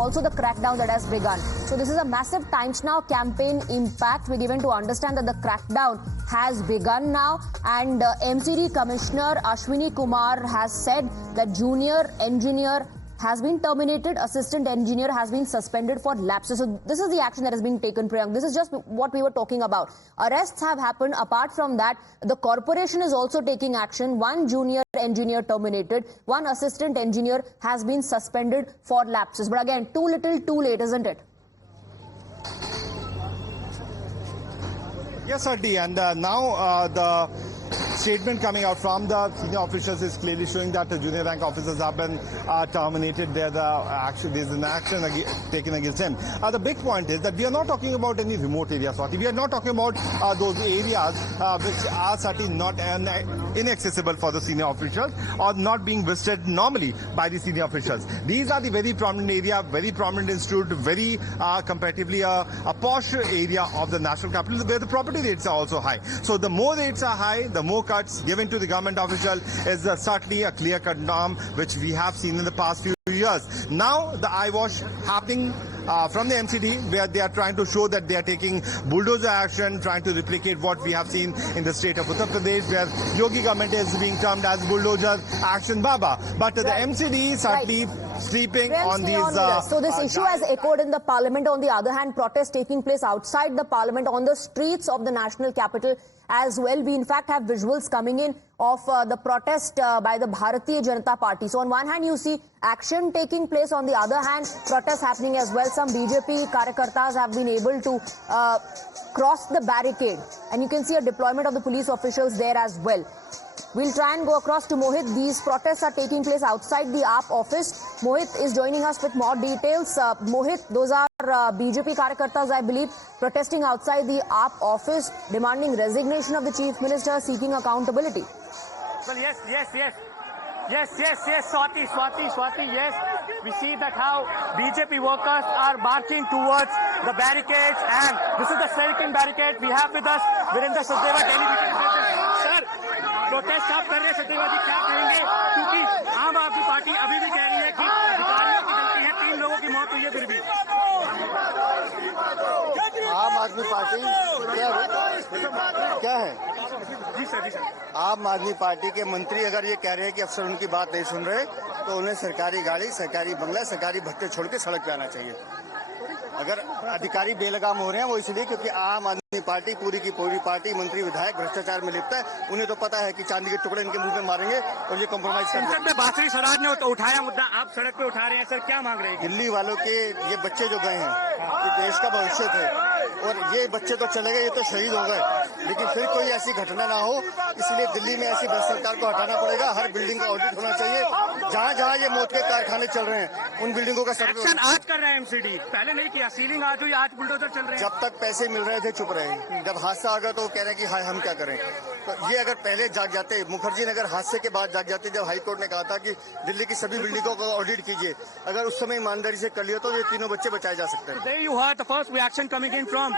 also the crackdown that has begun. So this is a massive Times Now campaign impact. We're given to understand that the crackdown has begun now, and MCD Commissioner Ashwini Kumar has said that junior engineer has been terminated, assistant engineer has been suspended for lapses. So this is the action that is being taken, Priyank. This is just what we were talking about. Arrests have happened. Apart from that, the corporation is also taking action. One junior engineer terminated, one assistant engineer has been suspended for lapses. But again, too little, too late, isn't it? Yes, certainly. And now the statement coming out from the senior officials is clearly showing that the junior rank officers have been terminated. There's an action taken against them. The big point is that we are not talking about any remote areas, Swati. We are not talking about those areas which are certainly not inaccessible for the senior officials or not being visited normally by the senior officials. These are the very prominent area, very prominent institute, very comparatively a posh area of the national capital where the property rates are also high. So the more rates are high, the more cuts given to the government official is certainly a clear-cut norm which we have seen in the past few years. Now the eyewash happening from the MCD, where they are trying to show that they are taking bulldozer action, trying to replicate what we have seen in the state of Uttar Pradesh, where Yogi government is being termed as bulldozer action Baba. But the MCD is certainly sleeping on these. So this issue has echoed in the parliament. On the other hand, protests taking place outside the parliament on the streets of the national capital as well. We in fact have visuals coming in of the protest by the Bharatiya Janata Party. So on one hand you see action taking place, on the other hand protests happening as well. Some BJP Karyakartas have been able to cross the barricade, and you can see a deployment of the police officials there as well. We'll try and go across to Mohit. These protests are taking place outside the AAP office. Mohit is joining us with more details. Mohit, those are BJP Karyakartas, I believe, protesting outside the AAP office, demanding resignation of the Chief Minister, seeking accountability. Well, yes, Swati, yes. We see that how BJP workers are marching towards the barricades, and this is the Sarikin barricade. We have with us Virendra Sachdeva, Delhi Weekend President. Sir, protest आप कर रहे हैं, सचदेवा जी क्या कहेंगे? क्योंकि आम आदमी party अभी भी कह रही है कि अधिकारियों की गलती है, 3 लोगों की मौत हुई है फिर भी। आम आदमी पार्टी क्या है? जी सर। आम आदमी पार्टी के मंत्री अगर ये कह रहे हैं कि अफसर उनकी बात नहीं सुन रहे, तो उन्हें सरकारी गाड़ी, सरकारी बंगला, सरकारी भत्ते छोड़ के सड़क पे आना चाहिए। अगर अधिकारी बेलगाम हो रहे हैं वो इसलिए क्योंकि आम आदमी पार्टी पूरी की पूरी पार्टी, मंत्री विधायक भ्रष्टाचार में लिप्त है। उन्हें तो पता है कि चांदी के टुकड़े इनके मुंह पे मारेंगे और ये कॉम्प्रोमाइज करेंगे। बांसुरी स्वराज ने तो उठाया मुद्दा, आप सड़क पे उठा रहे हैं, सर क्या मांग रहे हैं? दिल्ली वालों के ये बच्चे जो गए हैं, ये देश का भविष्य थे, और ये बच्चे तो चले गए, ये तो शहीद हो गए, लेकिन फिर कोई ऐसी घटना ना हो, इसलिए दिल्ली में ऐसी भ्रष्ट सरकार को हटाना पड़ेगा। हर बिल्डिंग का ऑडिट होना चाहिए। जहाँ जहाँ ये मौत के कारखाने चल रहे हैं उन बिल्डिंगों का एक्शन आज कर रहे हैं MCD, पहले नहीं किया। सीलिंग आज हुई, आज बुलडोजर चल रहे हैं। जब तक पैसे मिल रहे थे चुप रहे, जब हादसा आ गया तो वो कह रहे हैं कि हाय हम क्या करें। तो ये अगर पहले जाग जाते, मुखर्जी नगर हादसे के बाद जाग जाते, जब हाईकोर्ट ने कहा था कि दिल्ली की सभी बिल्डिंगों को ऑडिट कीजिए, अगर उस समय ईमानदारी से कर लिया तो ये 3 बच्चे बचाए जा सकते हैं। Today you heard the first reaction coming in from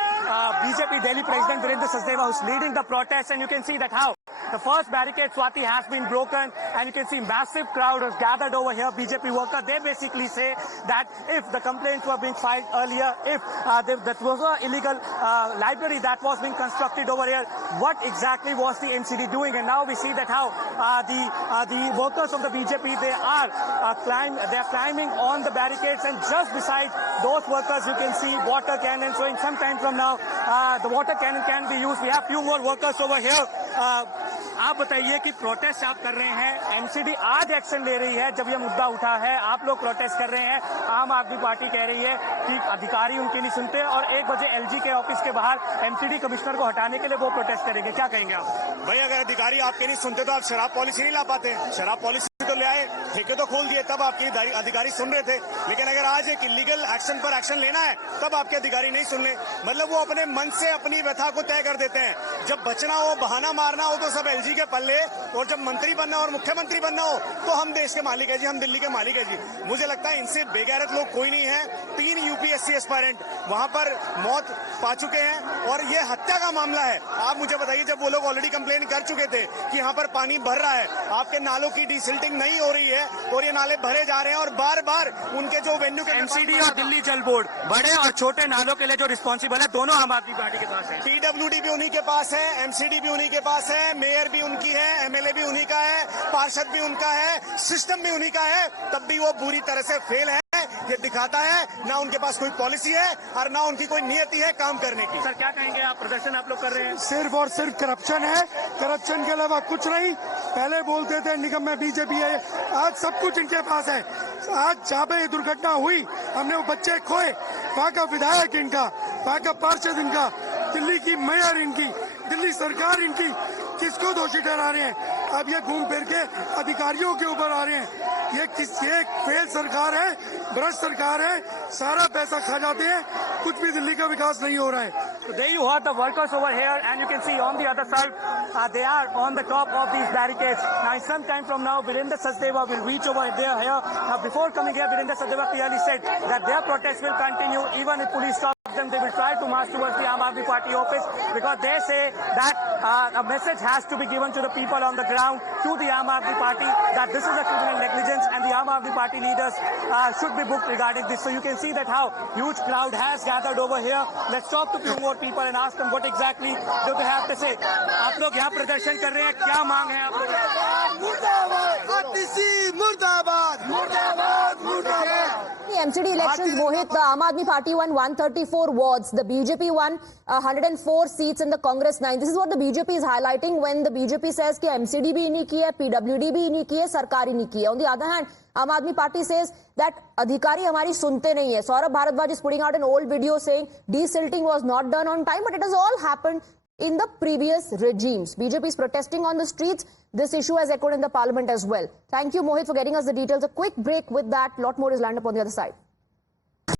BJP Delhi President Virendra Sachdeva, who's leading the protest, and you can see that how the first barricade, Swati, has been broken, and you can see massive crowd has gathered over here. BJP workers, they basically say that if the complaints were being filed earlier, if that was an illegal library that was being constructed over here, what exactly was the MCD doing? And now we see that how the workers of the BJP, they are climbing on the barricades, and just beside those workers you can see water cannon. So in some time from now the water cannon can be used. We have few more workers over here. आप बताइए कि protest आप कर रहे हैं, MCD आज action ले रही है जब ये मुद्दा उठा है, आप लोग प्रोटेस्ट कर रहे हैं, आम आदमी पार्टी कह रही है कि अधिकारी उनकी नहीं सुनते, और 1 बजे LG के ऑफिस के बाहर MCD कमिश्नर को हटाने के लिए वो प्रोटेस्ट करेंगे। क्या कहेंगे आप? भाई अगर अधिकारी आपके नहीं सुनते तो आप शराब पॉलिसी नहीं ला पाते। शराब पॉलिसी तो ले आए, ठेके तो खोल दिए, तब आपके अधिकारी सुन रहे थे। लेकिन अगर आज एक इलीगल एक्शन पर एक्शन लेना है तब आपके अधिकारी नहीं सुन रहे। मतलब वो अपने मन से अपनी व्यथा को तय कर देते हैं। जब बचना हो, बहाना मारना हो तो सब LG के पल्ले, और जब मंत्री बनना और मुख्यमंत्री बनना हो तो हम देश के मालिक है जी, हम दिल्ली के मालिक है जी। मुझे लगता है इनसे बेगैरत लोग कोई नहीं है। 3 UPSC एस्पायरेंट वहां पर मौत पा चुके हैं और ये हत्या का मामला है। आप मुझे बताइए, जब वो लोग ऑलरेडी कंप्लेन कर चुके थे कि यहाँ पर पानी भर रहा है, आपके नालों की डिसिल्टिंग नहीं हो रही है और ये नाले भरे जा रहे हैं और बार बार उनके जो वेन्यू के एमसीडी और दिल्ली जल बोर्ड बड़े और छोटे नालों के लिए जो रिस्पॉन्सिबल है दोनों आम आदमी पार्टी के पास है। पीडब्ल्यूडी भी उन्हीं के पास है, एमसीडी भी उन्हीं के पास है, मेयर भी उनकी है, एमएलए भी उन्हीं का है, पार्षद भी उनका है, सिस्टम भी उन्हीं का है, तब भी वो बुरी तरह से फेल है। ये दिखाता है ना उनके पास कोई पॉलिसी है और ना उनकी कोई नियति है काम करने की। सर क्या कहेंगे आप, प्रदर्शन आप लोग कर रहे हैं? सिर्फ और सिर्फ करप्शन है, करप्शन के अलावा कुछ नहीं। पहले बोलते थे निगम में बीजेपी है, आज सब कुछ इनके पास है। आज जहाँ पे ये दुर्घटना हुई, हमने वो बच्चे खोए, वहाँ का विधायक इनका, वहाँ का पार्षद इनका, दिल्ली की मेयर इनकी, दिल्ली सरकार इनकी, किसको दोषी ठहरा रहे हैं? अब ये घूम फिर के अधिकारियों के ऊपर आ रहे हैं। ये फेल सरकार है, भ्रष्ट सरकार है, सारा पैसा खा जाते हैं, कुछ भी दिल्ली का विकास नहीं हो रहा है। So there you heard the workers over here, and you can see on the other side, they are on the top of these barricades. Now, some time from now, Virendra Sachdeva will reach over there here. Now, before coming here, Virendra Sachdeva clearly said that their protest will continue even if police stop them. They will try to march towards the Aam Aadmi Party office because they say that a message has to be given to the people on the ground, to the Aam Aadmi Party, that this is a criminal negligence and the Aam Aadmi Party leaders should be booked regarding this. So you can see that how huge crowd has gathered over here. Let's talk to few more people and ask them what exactly do they have to say. आप लोग यहाँ प्रदर्शन कर रहे हैं, क्या मांग है आप The MCD elections, Mohit, the Aam Aadmi Party won 134 wards. The BJP won 104 seats in the Congress 9. This is what the BJP is highlighting when the BJP says कि MCD भी नहीं की है, PWD भी नहीं की है, सरकार ही नहीं की है. On the other hand, Aam Aadmi Party says that अधिकारी हमारी सुनते नहीं है. Saurabh Bharadwaj is putting out an old video saying desilting was not done on time, but it has all happened in the previous regimes. BJP is protesting on the streets. This issue has echoed in the parliament as well. Thank you, Mohit, for getting us the details. A quick break with that. Lot more is lined up on the other side.